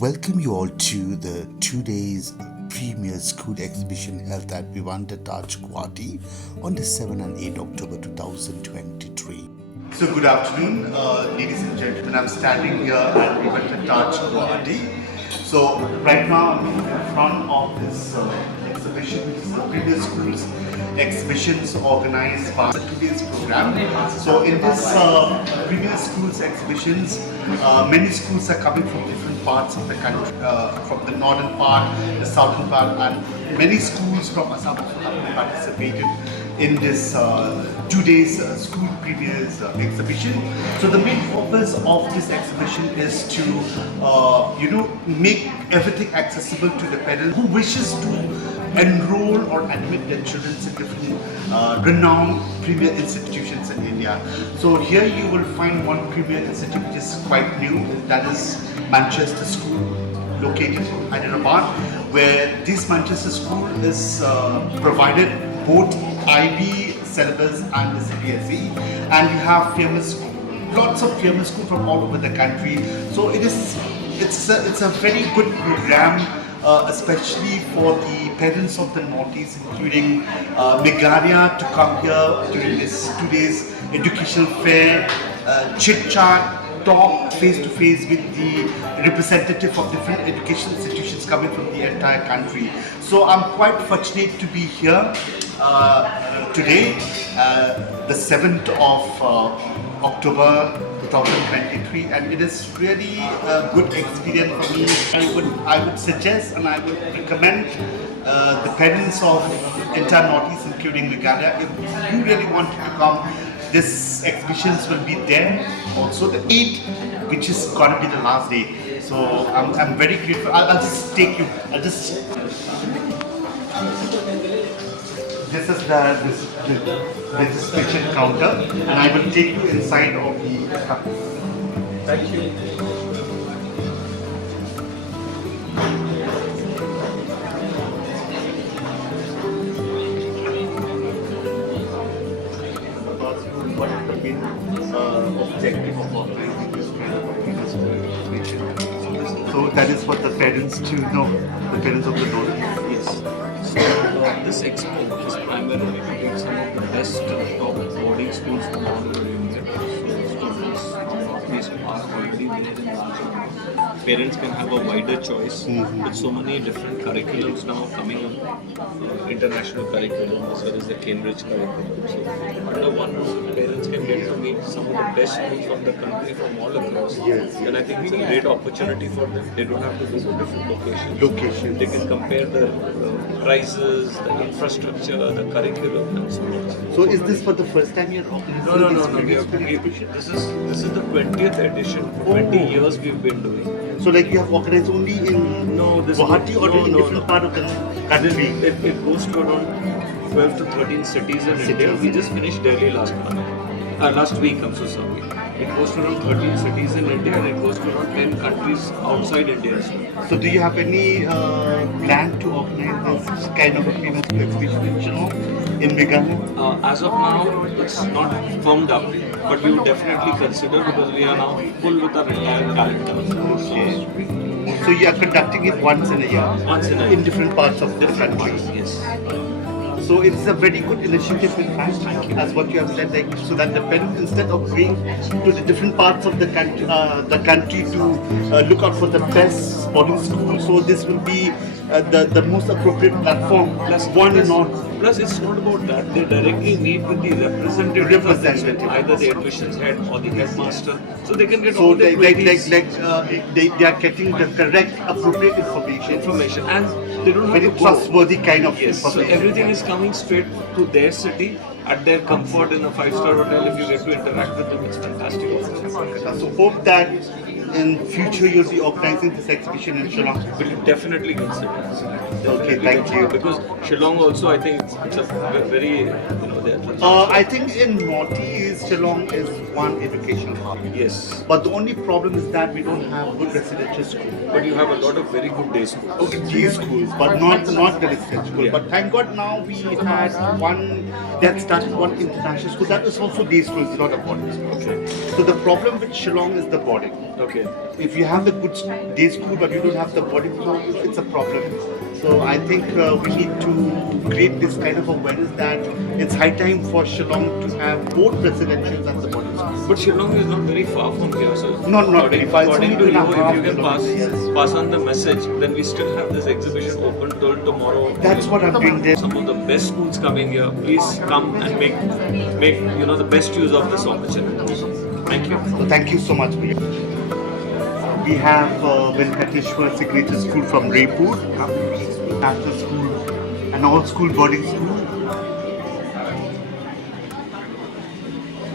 Welcome you all to the 2 days premier school exhibition held at Vivanta Guwahati on the 7th and 8th October 2023. So good afternoon, ladies and gentlemen. I'm standing here at Vivanta Guwahati. So right now I'm in front of this exhibition, which is the premier schools exhibitions organized by the 2 days program. So in this premier schools exhibitions, many schools are coming from different parts of the country, from the northern part, the southern part, and many schools from Assam have participated in this 2 days school premiers exhibition. So the main purpose of this exhibition is to make everything accessible to the parents who wishes to enroll or admit their children in different renowned premier institutions in India. So here you will find one premier institute which is quite new, that is Manchester School, located in Hyderabad, where this Manchester School is provided both IB syllabus and the CBSE, and we have lots of famous schools from all over the country. So it's a very good program, especially for the parents of the Northeast, including Meghalaya, to come here during this 2 days educational fair, chit chat, talk face to face with the representative of different educational institutions coming from the entire country. So I'm quite fortunate to be here today, the 7th of October 2023, and it is really a good experience for me. I would suggest and I would recommend the parents of entire Northeast, including Meghalaya, if you really wanted to come, this exhibitions will be there. Also the 8th, which is going to be the last day. So I'm very grateful. I'll just take you. This is the registration counter, and I will take you inside of the. Thank you. What is the main objective of organizing this kind of exhibition? So that is for the parents to know, the parents of the Northeast. Yes. So this expo is primarily to get some of the best top boarding schools from all over India. So students from Northeast are already there in large numbers. Parents can have a wider choice with so many different curriculums now coming up, international curriculum as well as the Cambridge curriculum. So under one roof, parents can get to meet some of the best schools from the country from all across. Yes. And I think it's a great opportunity for them. They don't have to go to different locations. They can compare the prices, the infrastructure, the curriculum, and so on. So is this for the first time you're organizing This is the 20th edition. 20 years we've been doing. So like you have organized only in Guwahati or in different part of the country? It goes to around 12 to 13 cities in India. We just finished Delhi last week, I'm so sorry. It goes to around 13 cities in India, and it goes to around 10 countries outside India as well. So do you have any plan to organize this kind of a famous exhibition in Meghalaya? As of now, it's not firmed up, but we would definitely consider, because we are now full with our entire calendar. Okay. So you are conducting it once in a year? Once in a year. In different parts of the country? Yes. So it's a very good initiative, in fact, as what you have said, like, so that the parents, instead of going to the different parts of the country to look out for the best boarding school, so this will be the most appropriate platform. Plus, it's not about that. They directly meet with the representative, either the admissions head or the headmaster, so they can get all the they are getting the correct, appropriate information, and they don't have very to trustworthy kind of information. So everything is coming straight to their city at their comfort in a 5-star hotel. If you get to interact with them, it's fantastic. So hope that in future you'll be organizing this exhibition in Shillong. We'll definitely consider. Okay, thank you. Because Shillong also, I think it's a very, I think in Northeast, Shillong is one educational hub. Yes. But the only problem is that we don't have good residential schools. But you have a lot of very good day schools. Okay, day schools, but not the residential school. Yeah. But thank God now we had one that started one international school. That is also day school, it's not a boarding school. Okay. So the problem with Shillong is the boarding. Okay. If you have the good day school but you don't have the boarding school, it's a problem. So I think we need to create this kind of awareness that it's high time for Shillong to have both residentials and the boarding schools. But Shillong is not very far from here, sir. Not very far. It's According only to you, 2.5 if you can kilometers. pass on the message, then we still have this exhibition open till tomorrow. That's what I'm doing there. Some of the best schools coming here. Please come and make the best use of this opportunity. Thank you. Thank you so much, Priya. We have Venkateshwar Signature School from Raipur, National School, an all-school boarding school.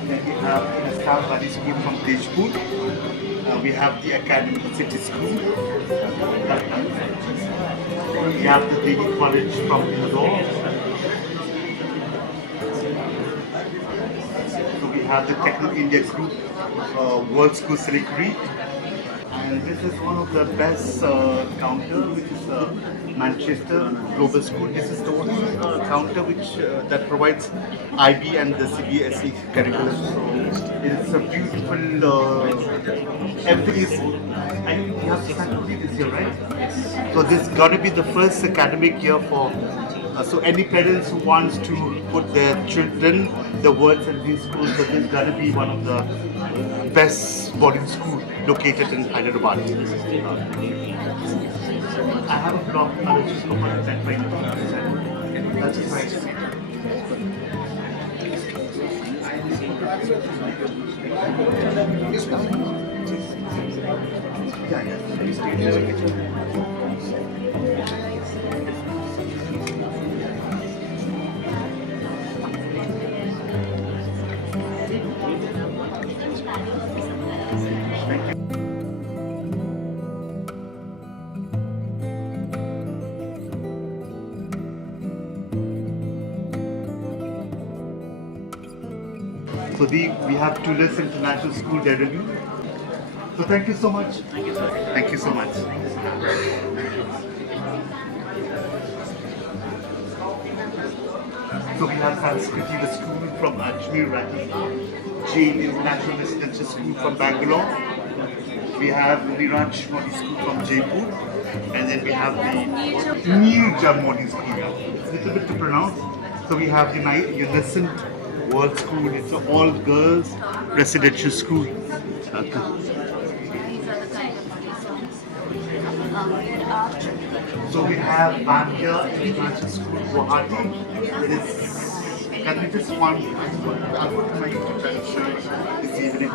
Then we have Nastar Body School from Tejpur. We have the Academy City School. We have the Devi College from Indore. So we have the Techno India Group, World School Silicary. And this is one of the best counter, which is Manchester Global School. This is the only counter which that provides IB and the CBSE curriculum. So it's a beautiful. Everything is. I think we have faculty this year, right? So this got to be the first academic year for. So any parents who wants to put their children the words in these schools, so this got to be one of the best boarding school located in Hyderabad. I have a blog, I'll just go for that right. That's nice. So we have Tulis International School, Delhi. So thank you so much. Thank you, sir. Thank you so much. So we have Sanskriti, the school from Ajmer, Rajasthan. Jain International Residential School from Bangalore. We have Niraj Modi School from Jaipur. And then we have the New Jam Modi School. It's a little bit to pronounce. So we have the Uniscent World School. It's an all girls residential school. Okay. So we have Vivanta International School, Guwahati. It is. Can we just one? I'll put my YouTube channel show you this evening.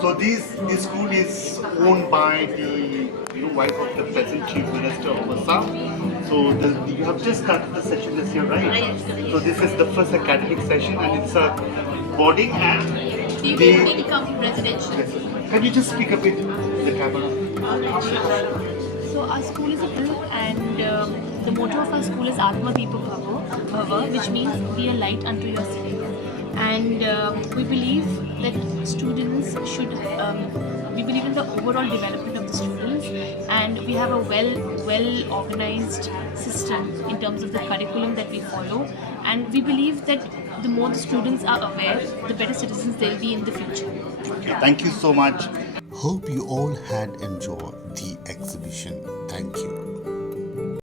So this school is owned by the wife of the present Chief Minister of Assam. So you have just started the session this year, right? So this is the first academic session, and it's a boarding and evening come residential. Can you just speak a bit to the camera? So our school is a group, and the motto of our school is Atma Deepa Bhava, which means be a light unto your city. And we believe that students should, we believe in the overall development of the students, and we have a well organized system in terms of the curriculum that we follow, and we believe that the more the students are aware, the better citizens they'll be in the future. Okay, thank you so much. Hope you all had enjoyed the exhibition. Thank you.